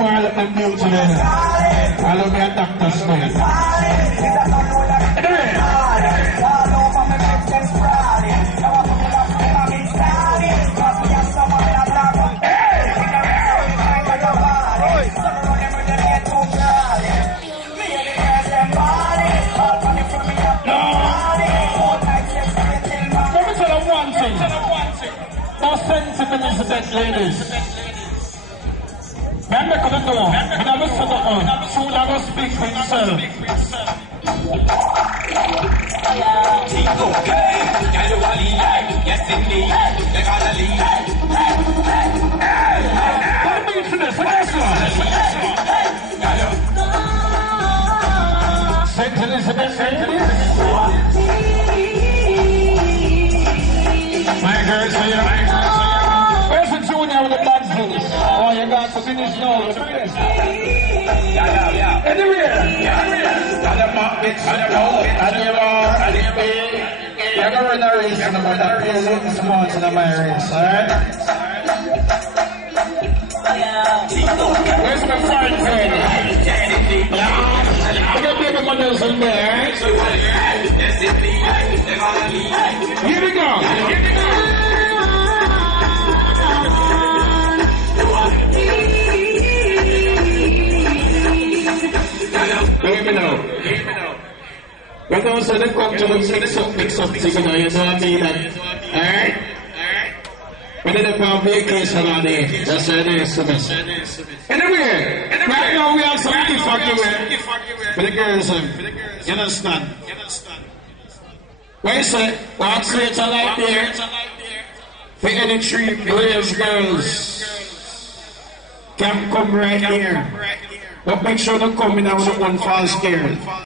all of them new today. All of me are doctors now. No sentiment is the best ladies. Remember, come on, door. We never set up on. Soon I go speak for himself. Yes, indeed. They're gonna leave. What do you mean to this? What's this? Sentiment is the best ladies. My girls, so you where's the junior with the bad things? Oh, you got to finish now. Anywhere. You're going to run a race in the matter. You're looking some more to the my race, alright? Where's my friend Teddy? I got baby mothers in there. Here we go. Hear me now. When those that come to the mix up thing, you know what I mean? Alright? When they come on vacation on there, that's what it is. Anyway, right now we have some gift everywhere for the girls. You understand? What you say? One straight like there for any three brave girls can come right here. But make sure they come in with one false girl.